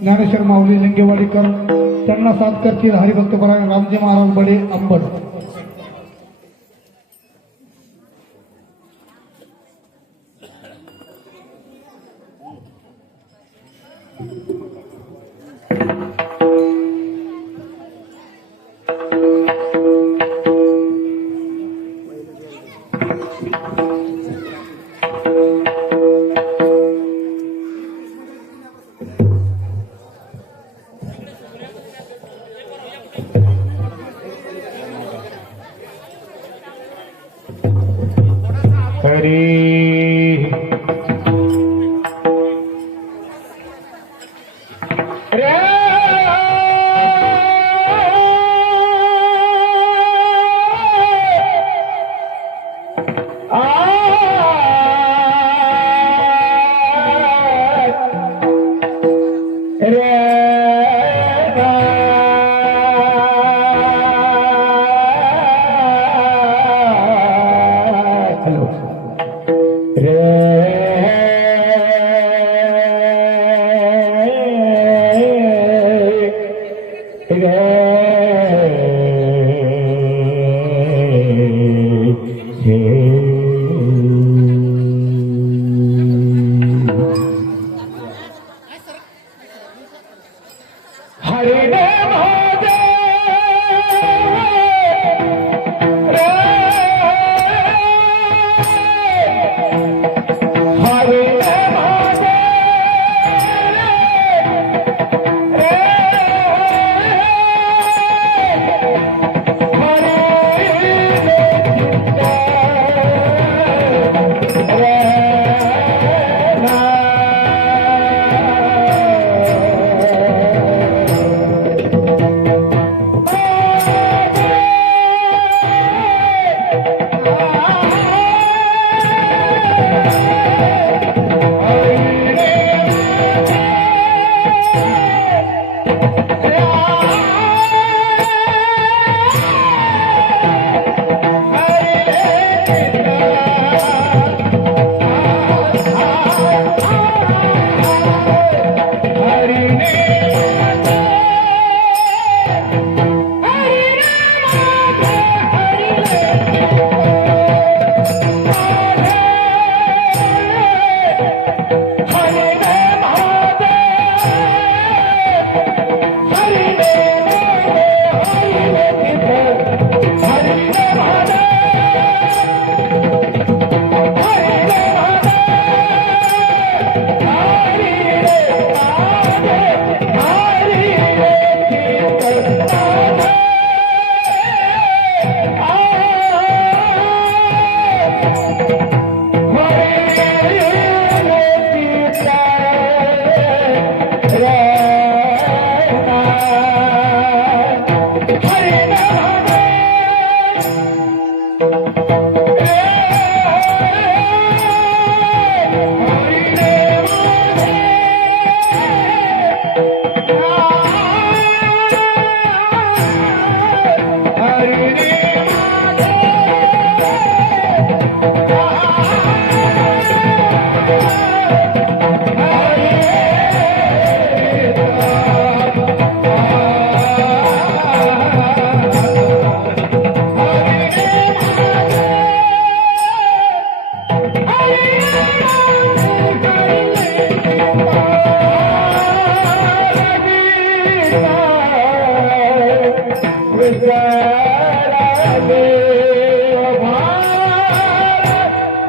ज्ञानेश्वर माऊली लिंगेवाडीकर त्यांना साथ करतील हरिभक्तपरायण रामजी महाराज बडे अंबड.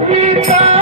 विचार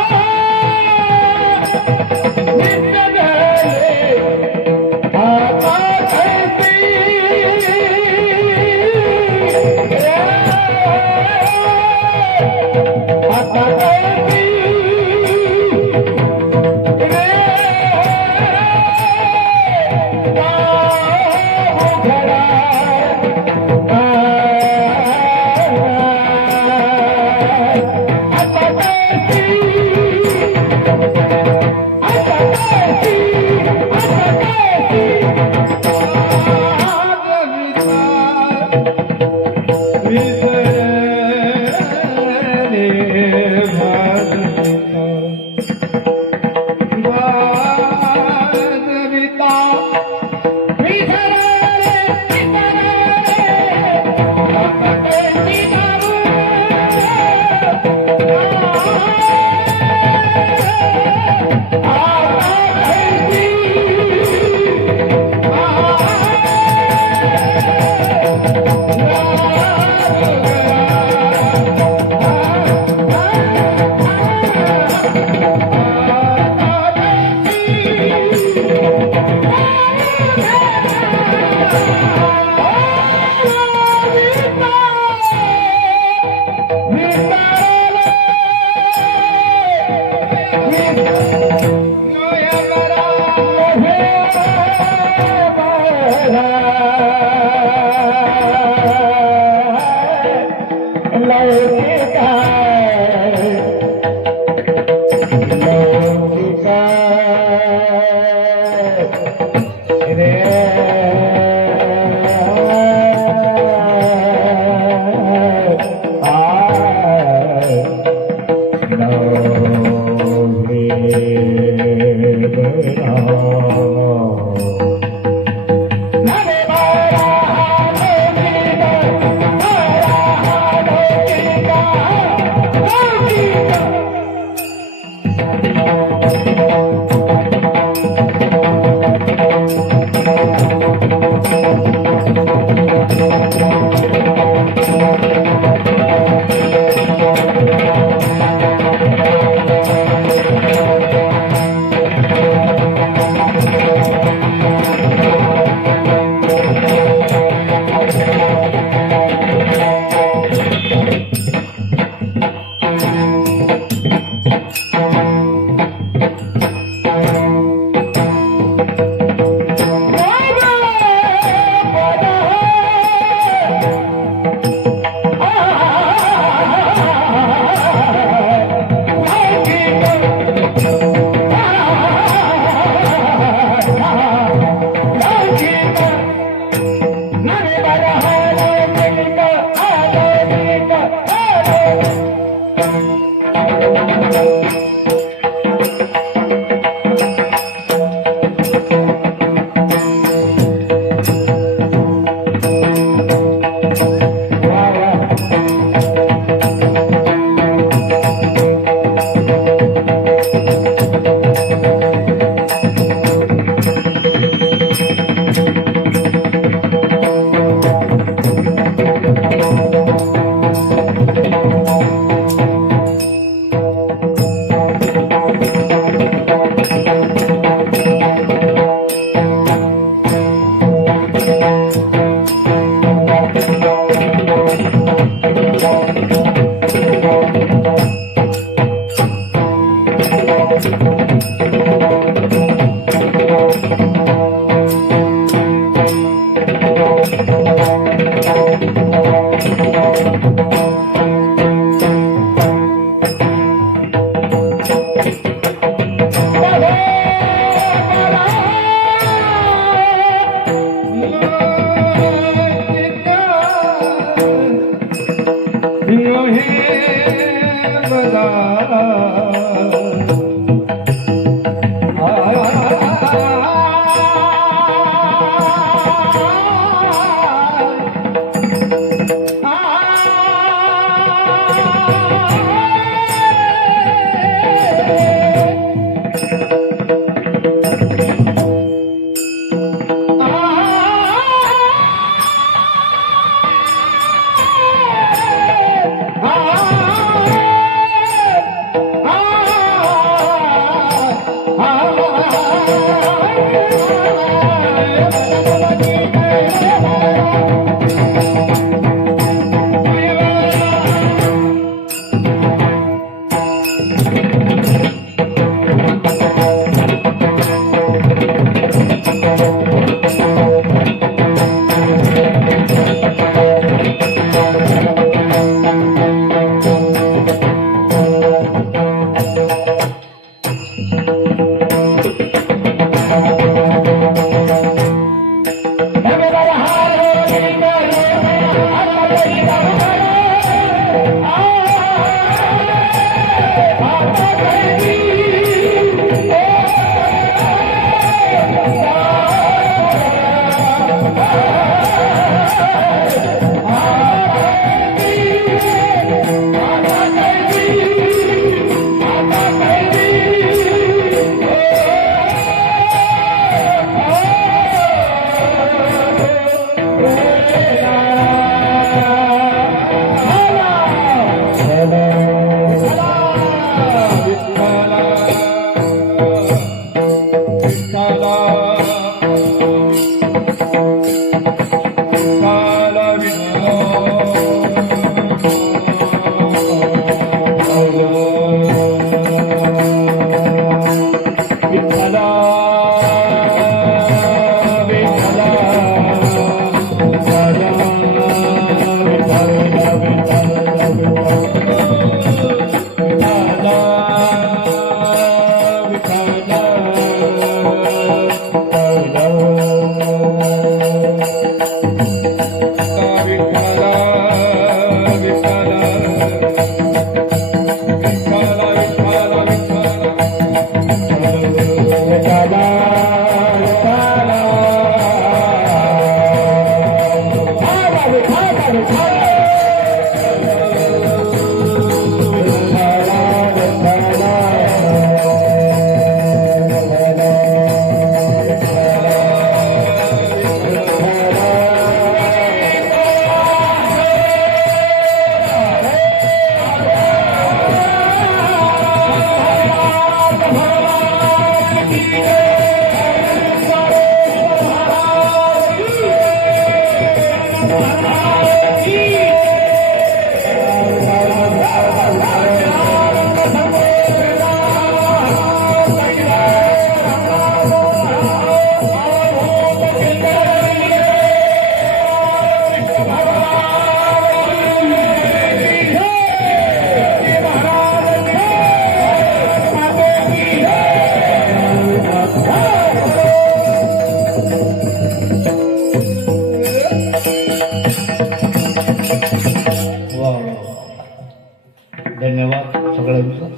धन्यवाद सगळ्यांचं.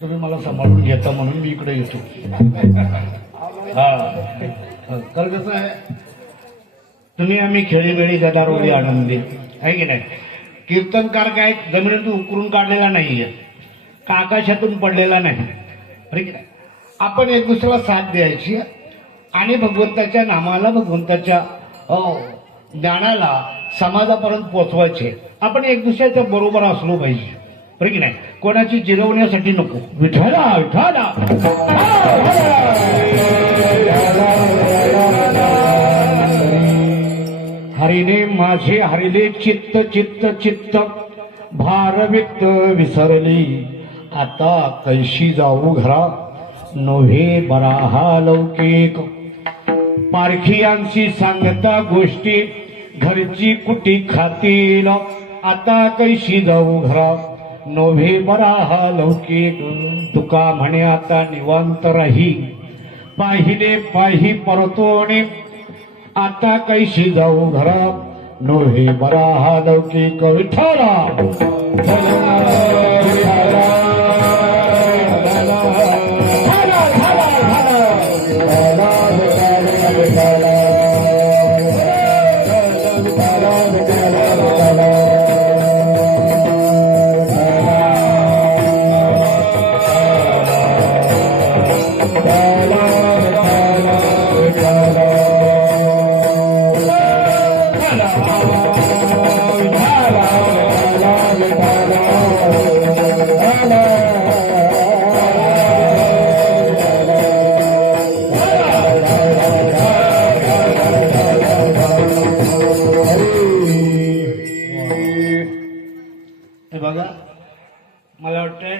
तुम्ही मला सांभाळून घेता म्हणून मी इकडे येतो. तर कसं आहे, तुम्ही आम्ही खेळीमेळी गदारोळी आनंदी आहे की नाही. कीर्तनकार काय जमिनीतून उकरून काढलेला नाहीये, का आकाशातून पडलेला नाही, ठीक आहे. आपण एक दुसऱ्याला साथ द्यायची आणि भगवंताच्या नामाला, भगवंताच्या ज्ञानाला समाजापर्यंत पोचवायचे. आपण एक दुसऱ्याच्या बरोबर असलो पाहिजे, बरं की नाही. कोणाची जिरवण्यासाठी नको. विठाला विठाला हरिने माझे हरिले चित्त चित्त चित्त, भारवित विसरली आता कैशी जाऊ घरा, नव्हे बराहा लौकिक. पारखियांशी सांगता गोष्टी, घरची कुटी खातील आता कैशी जाऊ घरा, नव्हे बराहा लौकिक. तुका म्हणे आता निवांत राही, पाहिले पाही परतोणे आता कैशी जाऊ घरा, नव्हे बराहा लौकिक. विठ्ठला बघा, मला वाटतंय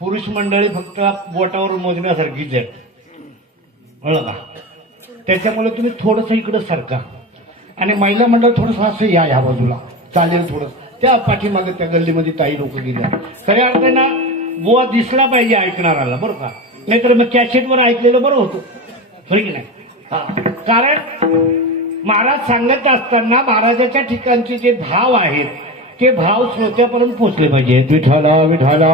पुरुष मंडळी फक्त बोटावर मोजण्यासारखीच आहेत, कळलं का. त्याच्यामुळे तुम्ही थोडंसं इकडं सारखा आणि महिला मंडळ थोडंसं असं या ह्या बाजूला चालेल. थोडं त्या पाठीमागे त्या गल्लीमध्ये ताई लोक गेल्या. खऱ्या अर्थानं बुवा दिसला पाहिजे ऐकणाराला, बरं का. नाहीतर मग कॅसेटवर ऐकलेलं बरं होतं, बरं की नाही. कारण महाराज सांगत असताना महाराजाच्या ठिकाणचे जे भाव आहेत ते भाव श्रोत्यापर्यंत पोहोचले पाहिजेत. विठाला विठाला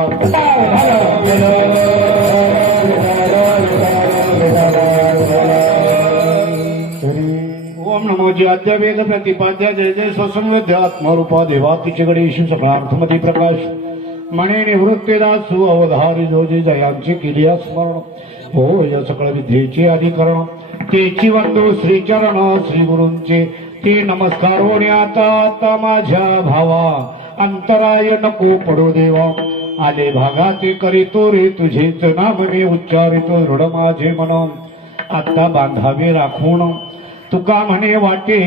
ओम नमो जय आद्य वेद प्रतिपाद्य जय जय स्वसंवेद्य आत्मरूपा देवा तिचे गणेश सगळार्थमती प्रकाश म्हणे निवृत्तीदासु अवधारी जोजी जयांची केली स्मरण. हो या सकळ विद्येचे अधिकरण तेची वंदू श्रीचरण श्री गुरूंचे ते नमस्कार होण्यात आता माझ्या भावा. अंतराय नको पडो देवा, आले भागाते करीतो रे तुझेच नाम मी उच्चारितो दृढ माझे मन. आता बांधावे राखून तुका म्हणे वाटे,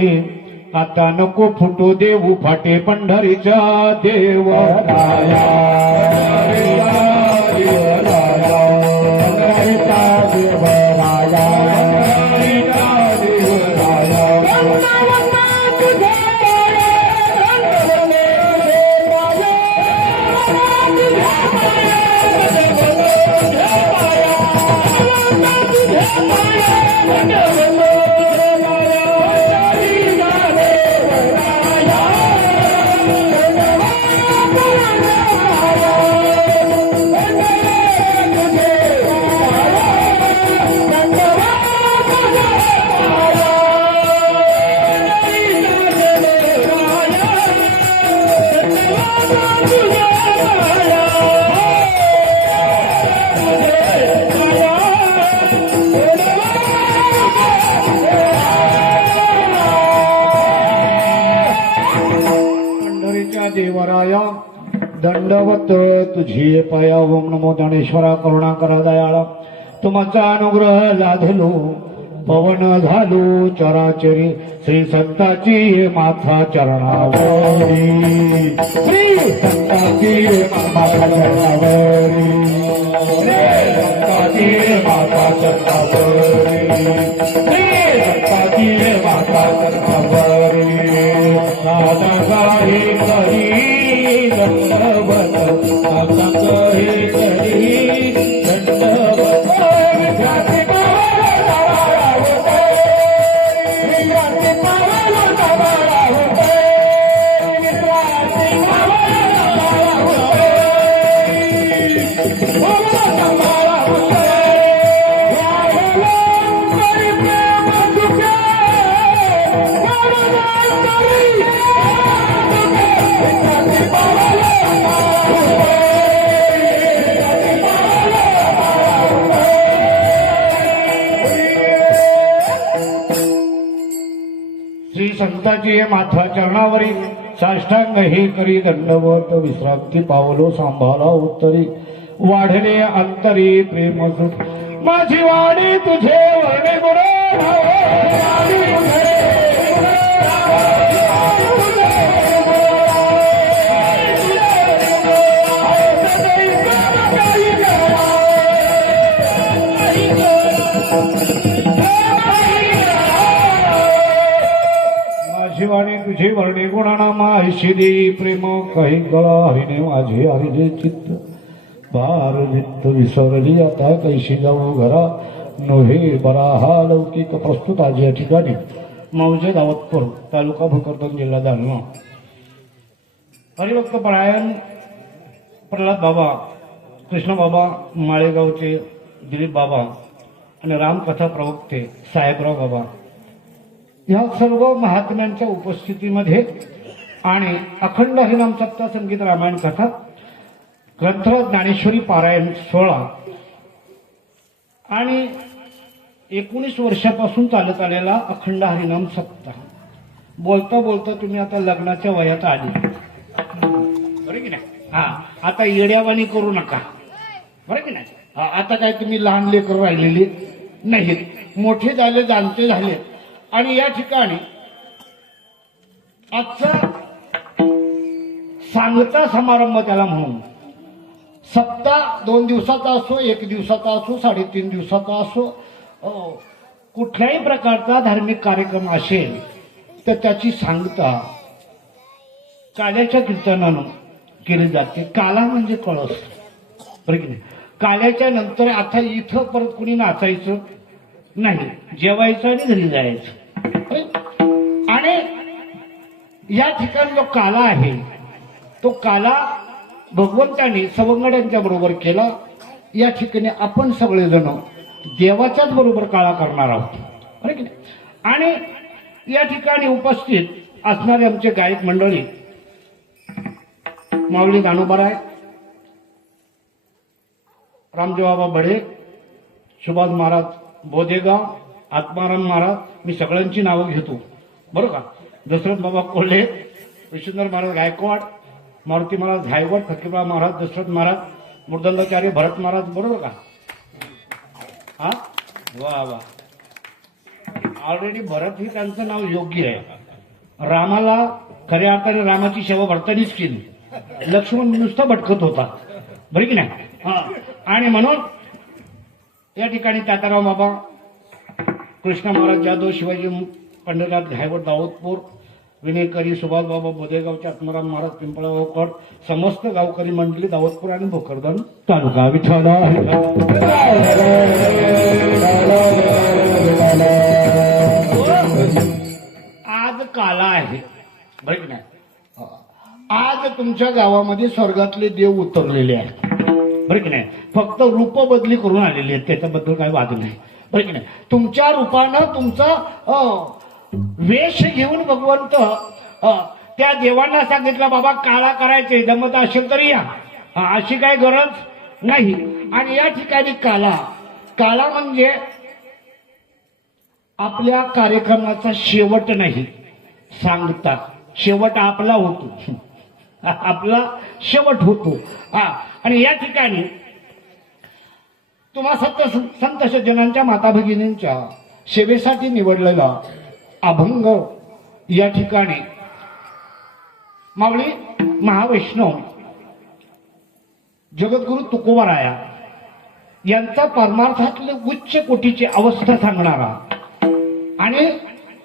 आता नको फुटो देऊ फाटे पंढरीच्या देवराया. दंडवत तुझी पाया ओम नमो ज्ञानेश्वरा करुणा करा दयाळा तुमचा अनुग्रह लाधलो पवन झालो चराचरी श्री संताची माथा चरणावरी श्री संताची माथा चरणावरी श्री संताची माथा चरणावरी श्री संताची माथा चरणावरी दादा काही करी दंडवत दादा काही करी दंडवत श्री संताची माथा चरणावरी साष्टांग हे करी दंडवत विश्रांती पावलो सांभाळा उत्तरी वाढले अंतरी प्रेम सुख माझी वाणी तुझे वर्णे गुण शिवाने तुझे वर्णे गुणानामा ऐशिदी प्रेम काही गळा हरिणे माझे हरिले चित्त भार वित्त विसरली आता कैशी जाऊ घरा नोहे बरा हा लौकिक प्रस्तुत आज या ठिकाणी मौजे दावतपूर तालुका भोकरदन जिल्हा जालना हरिभक्त परायण प्रल्हाद बाबा कृष्ण बाबा माळेगावचे दिलीप बाबा आणि रामकथा प्रवक्ते साहेबराव बाबा या सर्व महात्म्यांच्या उपस्थितीमध्ये आणि अखंड हरिनाम सप्ताह संगीत रामायण कथा ग्रंथ ज्ञानेश्वरी पारायण 16 आणि 19 वर्षापासून चालत आलेला अखंड हरिनाम सप्ताह बोलता बोलता तुम्ही आता लग्नाच्या वयात आली बरं की नाही हा आता येड्यावानी करू नका बरं की नाही आता काय तुम्ही लहान लेकर राहिलेली नाहीत मोठे झाले जाणते झाले आणि या ठिकाणी आजचा सांगता समारंभ त्याला म्हणून सप्ताह 2 दिवसाचा असो 1 दिवसाचा असो 3.5 दिवसाचा असो कुठल्याही प्रकारचा धार्मिक कार्यक्रम असेल तर त्याची सांगता काल्याच्या कीर्तनानं केली जाते काला म्हणजे कळस बरं की नाही काल्याच्या नंतर आता इथं परत कुणी नाचायचं नाही जेवायचं आणि घरी जायचं आणि या ठिकाणी जो काला आहे तो काला भगवंतांनी सवंगड्यांच्या बरोबर केला या ठिकाणी आपण सगळेजण देवाच्याच बरोबर काळा करणार आहोत बरं की नाही आणि या ठिकाणी उपस्थित असणारे आमचे गायक मंडळी माऊली दानोबाराय रामजीबाबा बडे सुभाष महाराज बोधेगाव आत्माराम महाराज मी सगळ्यांची नावं घेतो बरं का दशरथ बाबा कोल्हे विश्वंदर महाराज गायकवाड मारुती महाराज झायवड फकीरराव महाराज दशरथ महाराज मृदंगाचार्य भरत महाराज बरोबर का हा वा वा ऑलरेडी भरत ही त्यांचं नाव योग्य आहे रामाला खऱ्या अर्थाने रामाची सेवा भरतानीच केली लक्ष्मण नुसता भटकत होता बरं की नाही हा आणि म्हणून या ठिकाणी ताताराव बाबा कृष्ण महाराज जाधव शिवाजी पंढरनाथ घायवड दाऊदपूर विनेकरी सुभाष बाबा बोधेगावचे आत्माराम महाराज पिंपळगावकर समस्त गावकरी मंडळी दाऊदपूर आणि भोकरदन तालुका विठ्ठल आज काला आहे बरं की नाही आज तुमच्या गावामध्ये स्वर्गातले देव उतरलेले आहेत बरं की नाही फक्त रूप बदली करून आलेली आहेत त्याच्याबद्दल काही वाद नाही बरं की नाही तुमच्या रूपानं तुमचा वेश घेऊन भगवंत त्या देवांना सांगितलं बाबा काळा करायचे जमत असेल तरी या अशी काही गरज नाही आणि या ठिकाणी काळा म्हणजे आपल्या कार्यक्रमाचा शेवट नाही सांगतात शेवट आपला होतो आपला शेवट होतो. आणि या ठिकाणी तुम्हा संत सज्जनांच्या माता भगिनींच्या सेवेसाठी निवडलेला अभंग या ठिकाणी मावळी महावैष्णव जगद्गुरु तुकोबाराया यांचा परमार्थातले उच्च कोटीची अवस्था सांगणारा आणि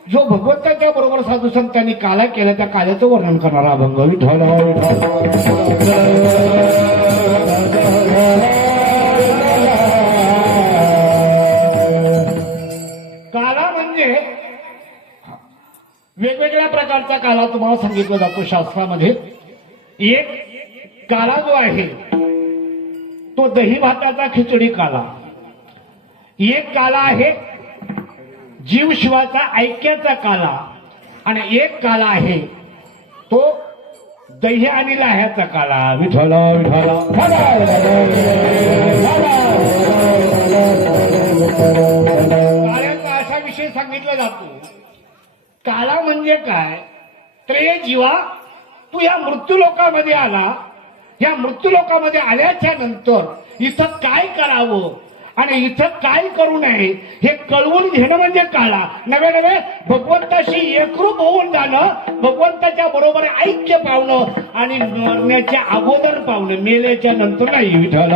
जो भगवंताच्या बरोबर साधू संतांनी काला केला त्या काल्याचं वर्णन करणारा अभंग. विठ्ठल काला म्हणजे वेगवेगळ्या प्रकारचा काला तुम्हाला सांगितला जातो शास्त्रामध्ये. एक काला जो आहे तो दही भाताचा खिचडी काला. एक काला आहे जीव शिवाचा ऐक्याचा काला. आणि एक काला आहे तो दही आणि लाह्याचा काला. विठ्ठल काळ्याचा असा विषय सांगितला जातो. काला म्हणजे काय तर हे जीवा तू या मृत्यूलोकामध्ये आला. या मृत्यूलोकामध्ये आल्याच्या नंतर इथं काय करावं आणि इथं काय करू नये हे कळवून घेणं म्हणजे काळा. नवे नवे भगवंताशी एकरूप होऊन जाणं, भगवंताच्या बरोबर ऐक्य पावणं आणि मरण्याच्या अगोदर पावणं, मेल्याच्या नंतर नाही. विठ्ठल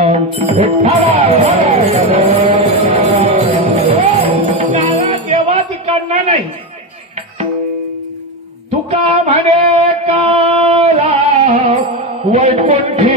काळा देवा तिकडना नाही. तुका म्हणे काला वैकुंठी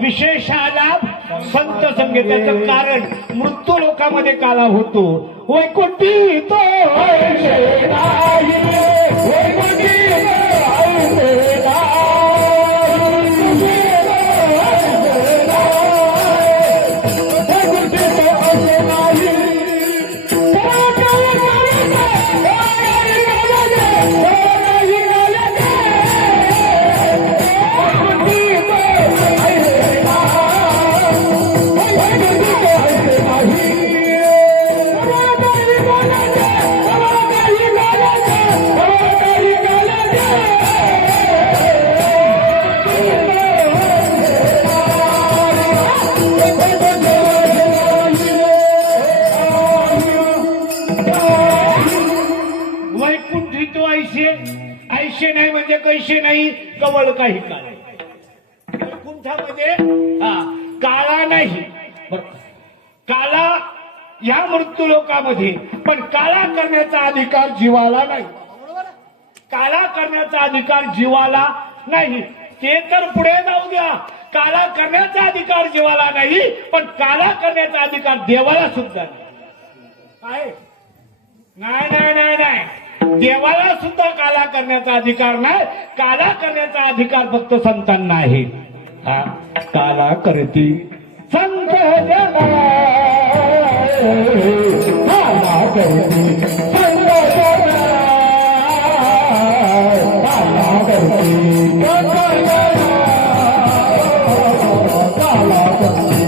विशेषालाभ संत संगीताचं कारण मृत्यू लोकामध्ये काला होतो. वैकुंठी तो ऐशे नाही म्हणजे कैशे नाही, कवळ काही काळ. वैकुंठामध्ये काळा नाही. काला या मृत्यू लोकामध्ये, पण काळा करण्याचा अधिकार जीवाला नाही. काळा करण्याचा अधिकार जीवाला नाही. ते तर पुढे जाऊ द्या. काळा करण्याचा अधिकार जीवाला नाही, पण काळा करण्याचा अधिकार देवाला सुद्धा नाही. नाही नाही नाही नाही, देवाला सुद्धा काला करण्याचा अधिकार नाही. काला करण्याचा अधिकार फक्त संतांना आहे. काला करती संत काला करती संत काला करती काला करती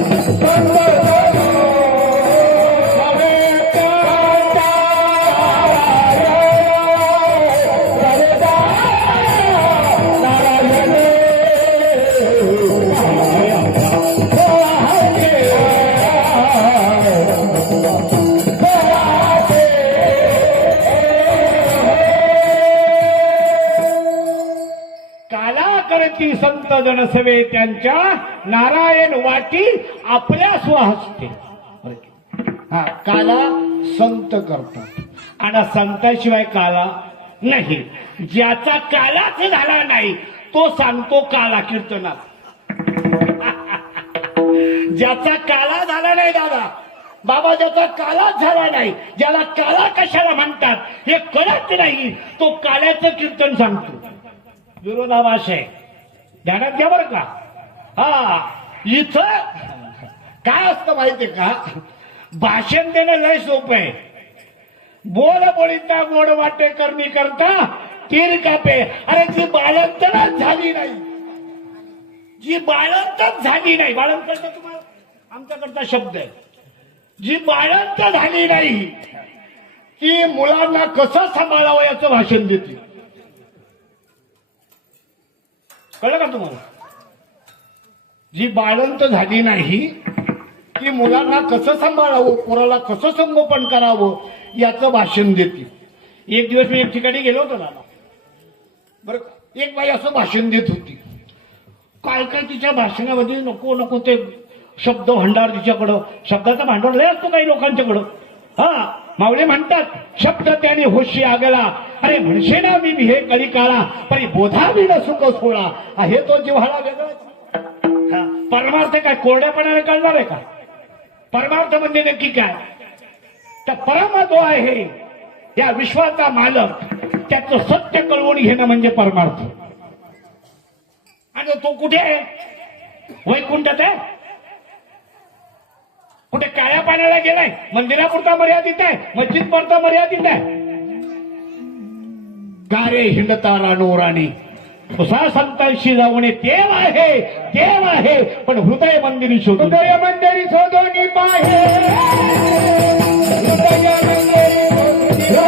संत जन सवे त्यांच्या नारायण वाटी आपल्या स्वहस्ते. हा, काला संत करतात आणि संताशिवाय काला नाही. ज्याचा कालाच झाला नाही तो सांगतो काला कीर्तनात. ज्याचा काला झाला नाही दादा बाबा, ज्याचा कालाच झाला नाही, ज्याला काला कशाला म्हणतात हे कळत नाही, तो काल्याचं कीर्तन सांगतो. विरोधाभास आहे, ध्यानात घ्या बरं का. हा, इथं काय असतं माहितीये का, भाषण देणं लय सोपं आहे. बोल बोलिता गोड वाटे करणी करता तीर कापे. अरे जी बाळंतच झाली नाही, जी बाळंतच झाली नाही, बाळंत तुम्हाला आमच्याकडचा शब्द आहे, जी बाळंत झाली नाही ती मुलांना कसं सांभाळावं याचं भाषण देते. कळलं का तुम्हाला? जी बाळंत झाली नाही ती मुलांना कसं सांभाळावं, पोराला कसं संगोपन करावं याचं भाषण देते. एक दिवस मी एक ठिकाणी गेलो होतो ना, बरं, एक बाई असं भाषण देत होती. काय काय तिच्या भाषणामध्ये नको नको ते शब्द भंडार तिच्याकडं, शब्दाचा भांडार लय असतो काही लोकांच्याकडं. हा, मावळे म्हणतात शब्द त्याने होशी आगला, अरे म्हणशे ना मी हे कळी काळा परी बोधा विण सुख सोळा. हे तो जिव्हाळा वेगळाच. परमार्थ काय कोरड्यापणाने कळणार आहे का? परमार्थ म्हणजे नक्की काय? तर परम जो आहे या विश्वाचा मालक, त्याचं सत्य कळवून घेणं म्हणजे परमार्थ. आणि तो कुठे आहे? वैकुंठात आहे? कुठे काळ्या पाण्याला गेलाय? मंदिरापुरता मर्यादित आहे, मस्जिद पुरता मर्यादित आहे. गारे हिंडता रानोराणी उसा संतांशी जाऊने देव आहे, देव आहे, पण हृदय मंदिरी शोधून, हृदय मंदिरी शोधून पाहे, हृदय मंदिरी शोधून पाहे,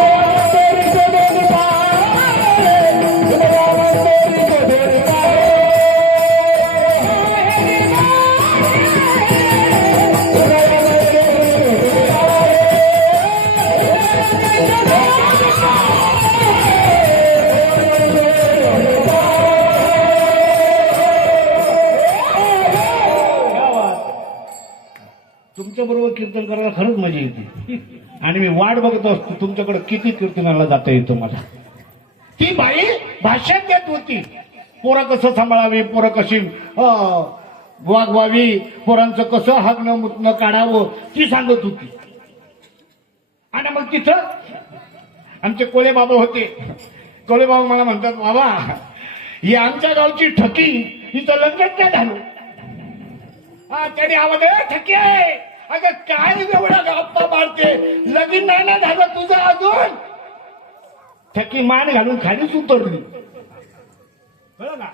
हृदय मंदिरी शोधून पाहे. तुमच्या बरोबर कीर्तन करायला खरंच मजा येते. आणि मी वाट बघत असतो तुमच्याकडे किती कीर्तनाला जाता येतो मला. ती बाई भाषण देत होती, पोरं कसं सांभाळावी, पोरं कशी वागवावी, पोरांचं कसं हागणं मुतणं काढावं ती सांगत होती. आणि मग तिथं आमचे कोळे बाबा होते. कोळे बाबा मला म्हणतात, बाबा ही आमच्या गावची ठकी, हिचं लग्नच नाही झालं. हा, त्याने आवाज, ठकी आहे, अगं काय एवढा गप्पा मारते, लगीन नाही ना झालं तुझं अजून. ठकी मान घालून खालीच उतरली. बरं ना,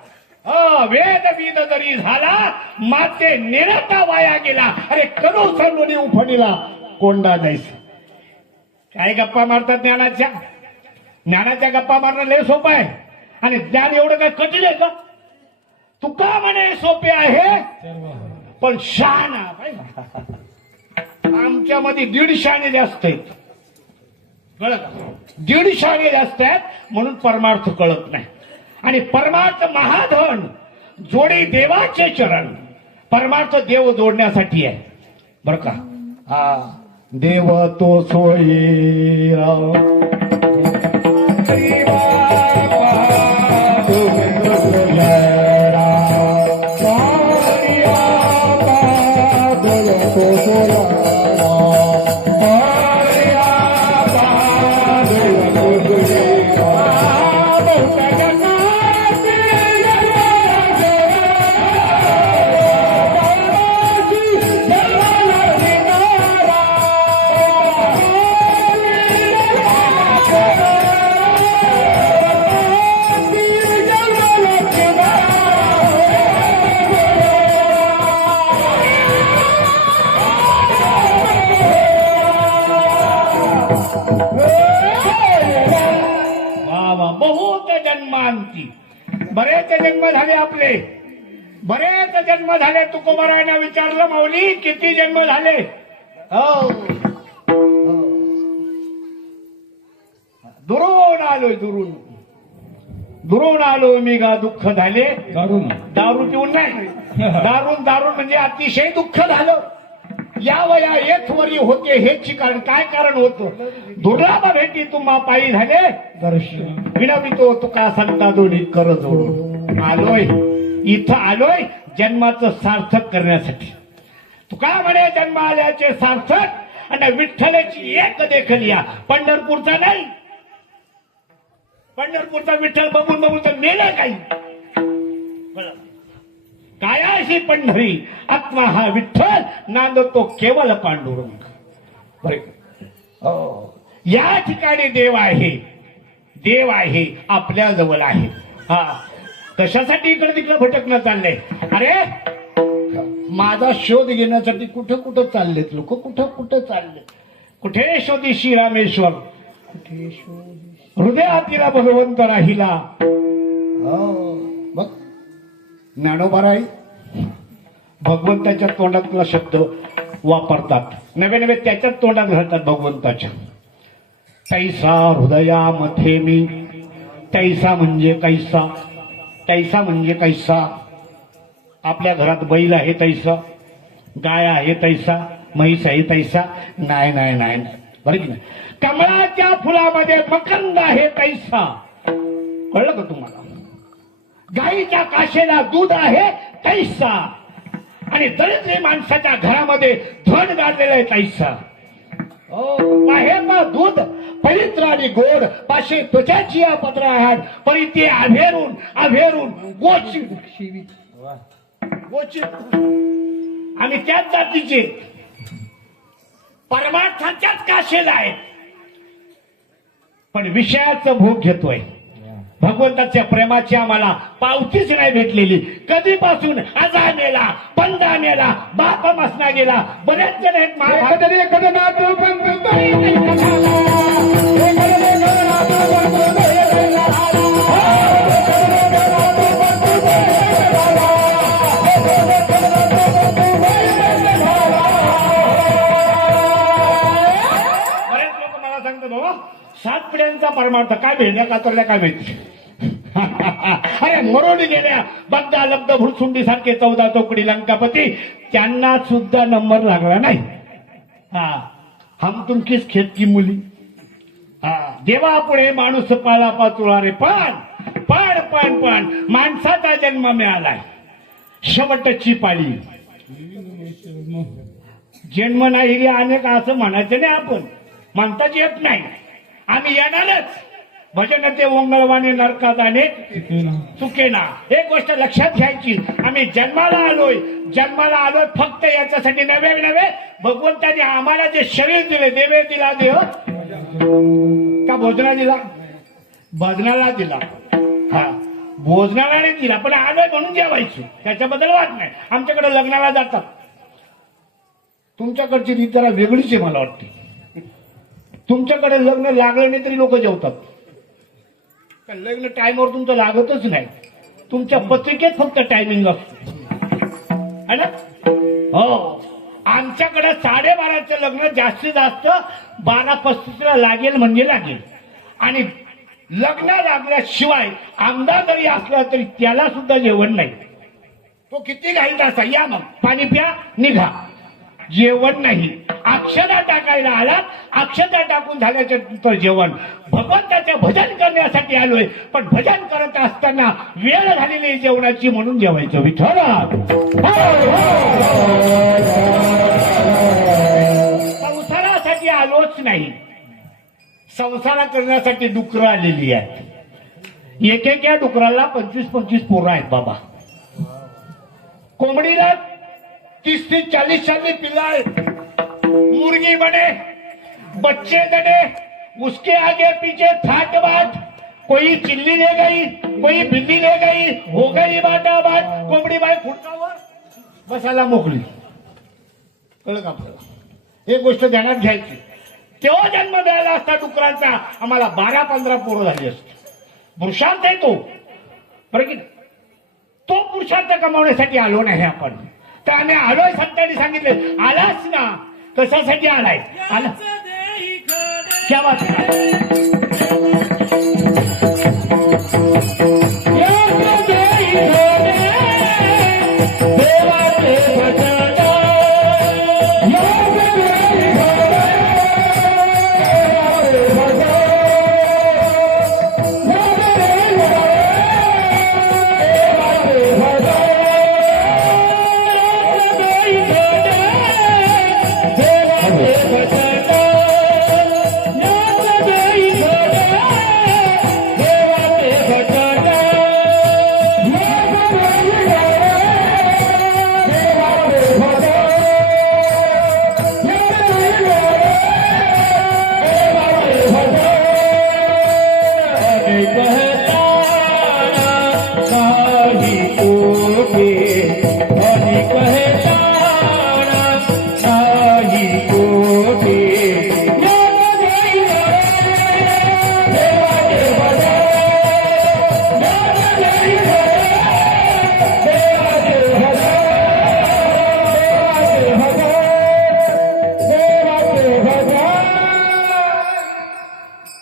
वेद विद जरी झाला माते निरता वाया गेला. अरे करू सर्वनी उफणीला कोंडा जायचं. काय गप्पा मारतात ज्ञानाच्या? ज्ञानाच्या गप्पा मारणं लय सोपं आहे. आणि ज्ञान एवढं काय कठीण आहे का? तुका म्हणे सोपे आहे पण शहाणा आमच्यामध्ये 150 जास्त आहेत. कळलं का? 150 जास्त आहेत म्हणून परमार्थ कळत नाही. आणि परमार्थ महाधन जोडी देवाचे चरण. परमार्थ देव जोडण्यासाठी आहे बर का. हा, देव तो सोयी बहुत जन्मांती. बरेच जन्म झाले आपले, बरेच जन्म झाले. तुकोबारायना विचारलं, माऊली किती जन्म झाले? हो, दुरून आलोय, दुरून दुरून आलो मी गा दुःख झाले. दारू दारू पिऊन नाही, दारून दारून म्हणजे अतिशय दुःख झालं. या वया एक वरी होते हेच कारण काय कारण होतं. दुर्लभ भेटी तुम्हा पायी झाले दर्शन विनवितो तुका संता दोन्ही कर जोडून. आलोय इथं आलोय जन्माचं सार्थक करण्यासाठी. तुका म्हणे जन्म आल्याचे सार्थक आणि विठ्ठलाची एक देखील या. पंढरपूरचा नाही, पंढरपूरचा विठ्ठल बघून बघून तर मेला काही. कायाशी पंढरी आत्मा हा विठ्ठल नांदतो केवळ पांडुरंग. बरे या ठिकाणी देव आहे, देव आहे आपल्या जवळ आहे. हा कशासाठी इकडे तिकडे भटकणं चाललंय. अरे माझा शोध घेण्यासाठी कुठं कुठं चाललेत लोक, कुठं कुठं चालले. कुठे शोधी श्रीरामेश्वर, कुठे शोध हृदयातीला भगवंत राहिला. बघ ज्ञानोबाराई भगवंताच्या तोंडातला शब्द वापरतात, नवे नवे त्याच्याच तोंडात घालतात भगवंताच्या. तैसा हृदयामध्ये मी, तैसा म्हणजे कैसा, तैसा म्हणजे कैसा. आपल्या घरात बैल आहे तैसा, गाय आहे तैसा, म्हैस आहे तैसा. नाही नाही नाही नाही, बरं की नाही. कमळाच्या फुलामध्ये मकंद आहे तैसा. कळलं का तुम्हाला. गाईच्या काशेला दूध आहे तैसा आणि दरिद्री माणसाच्या घरामध्ये धन गाडलेलं आहे तैसा. आहे मग दूध पवित्र आणि गोड पाशे त्वचाची या पत्राहाड परी ते आभेरून आभेरून गोचित गोचित. आम्ही त्याच जातीचे परमार्थाच्याच काशेला आहे पण विषयाचं भोग घेतोय. भगवंताच्या प्रेमाची आम्हाला पावतीच नाही भेटलेली. कधीपासून आजा मेला, पंदा मेला, बाप मसना गेला. बरेच जण आहेत बरेच लोक मला सांगतात बाबा 7 पिढ्यांचा परमार्थ काय भेटल्या कातरल्या काय माहिती. अरे मरोडी गेल्या बद्दा लब्ध भुरसुंडी सारखे 14 चौकडी लंकापती त्यांना सुद्धा नंबर लागला नाही. हा हम तुमकीच खेत की मुली. हा देवापुढे माणूस पाला पाचुळा रे. पण पण पण पण माणसाचा जन्म मिळालाय शेवटची पाळी. जन्म नाही रे अनेक असं म्हणायचं नाही, आपण म्हणताच येत नाही. आम्ही येणारच. भजन ते ओंगळवाने नरकात अनेक चुकेना. एक गोष्ट लक्षात घ्यायची, आम्ही जन्माला आलोय फक्त याच्यासाठी नवे नवे. भगवंताने आम्हाला जे शरीर दिले, देवे दिला देह का भोजनाला दिला, भजनाला दिला. हा भोजनाला नाही दिला पण आलोय म्हणून जेवायचं, त्याच्याबद्दल वाद नाही. आमच्याकडे लग्नाला जातात, तुमच्याकडची रीत जरा वेगळीच आहे मला वाटते. तुमच्याकडे लग्न लागलं नाही तरी लोक जेवतात. लग्न टाइमवर तुमचं लागतच नाही. तुमच्या पत्रिकेत फक्त टायमिंग असतो है ना. हो आमच्याकडे 12:30चं लग्न जास्तीत जास्त 12:35 लागेल म्हणजे लागेल. आणि लग्न लागल्याशिवाय आमदार जरी असला तरी त्याला सुद्धा जेवण नाही. तो किती घाईत असा, या मग पाणी प्या निघा, जेवण नाही. अक्षता टाकायला आलात, अक्षता टाकून झाल्याच्या नंतर जेवण. भगवंताचे भजन करण्यासाठी आलोय पण भजन करत असताना वेळ झालेली जेवणाची म्हणून जेवायचं. विठ्ठल संसारासाठी आलोच नाही, संसार करण्यासाठी डुकरं आलेली आहेत. एकेका डुकराला 25-25 पोरं आहेत बाबा. कोंबडीला 30-40 पिल्ला है. मुर्गी बने, बच्चे दने, उसके आगे पीछे थाट बाट. कोई चिल्ली ले गई, कोई बिल्ली ले गई, हो गई बाटा बाट. कोंबडी बाई फुटकावर बसायला मोकळी. कळलं का आपल्याला. एक गोष्ट ध्यानात घ्यायची, तेव्हा जन्म मिळाला असता डुकरांचा आम्हाला 12-15 पोरं झाली असते. पुरुषार्थ आहे तो, बरं की. तो पुरुषार्थ कमावण्यासाठी आलो नाही आपण. तर आम्ही आलोय. संतांनी सांगितले आलाच ना. कशासाठी आलाय, आला क्या बात.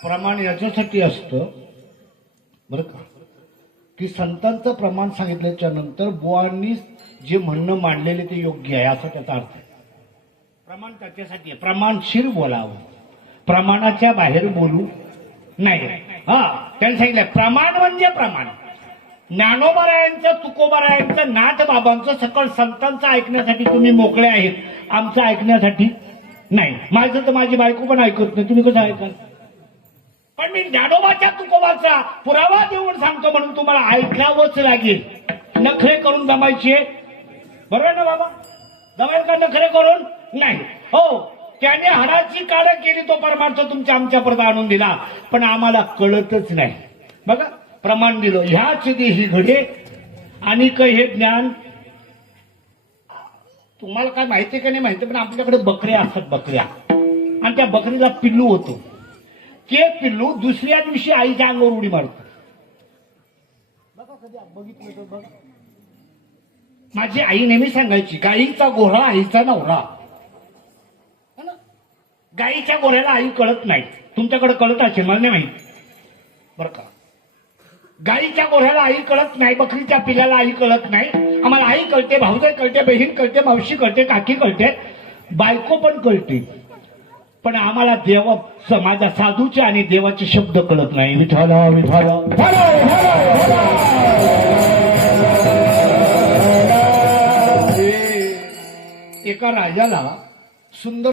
प्रमाण याच्यासाठी असतं बरं का की संतांचं प्रमाण सांगितल्याच्या नंतर बुवांनी जे म्हणणं मांडलेले ते योग्य आहे असा त्याचा अर्थ आहे. प्रमाण त्याच्यासाठी आहे, प्रमाणशीर बोलावं, प्रमाणाच्या बाहेर बोलू नाही. हा त्यांनी सांगितलं प्रमाण म्हणजे प्रमाण. ज्ञानोबारायांचं, तुकोबारायांचं, नाथ बाबांचं, सकळ संतांचं ऐकण्यासाठी तुम्ही मोकळे आहेत, आमचं ऐकण्यासाठी नाही. माझं तर माझी बायको पण ऐकत नाही, तुम्ही कसं ऐकाल? पण मी ज्ञानोबाच्या तुकोबाचा पुरावा देऊन सांगतो म्हणून तुम्हाला ऐकावंच लागेल. नखरे करून जमायचे बरोबर ना बाबा? जमायला का नखरे करून नाही? हो, त्याने हाडाची काढ केली, तो परमार्थ तुमच्या आमच्यापर्यंत आणून दिला, पण आम्हाला कळतच नाही. बघा, प्रमाण दिलं ह्याच देही घडे आणि हे ज्ञान. तुम्हाला काय माहिती का नाही माहिती, पण आपल्याकडे बकऱ्या असतात, बकऱ्या, आणि त्या बकरीला पिल्लू होतो. ते पिल्लू दुसऱ्या दिवशी आईच्या अंगावर उडी मारतो. बघा कधी बघितलं तर बघा. माझी आई नेहमी सांगायची, गाईचा गोरा आईचा नवरा. है ना? गाईच्या गोऱ्याला आई कळत नाही. तुमच्याकडे कळत असेल, मला नाही माहिती बरं का. गाईच्या गोऱ्याला आई कळत नाही, बकरीच्या पिल्ल्याला आई कळत नाही. आम्हाला आई कळते, भाऊजाई कळते, बहीण कळते, मावशी कळते, काकी कळते, बायको पण कळते, पण आम्हाला देव माझ्या साधूचे आणि देवाचे शब्द कळत नाही. विठाला विठाला. एका राजाला सुंदर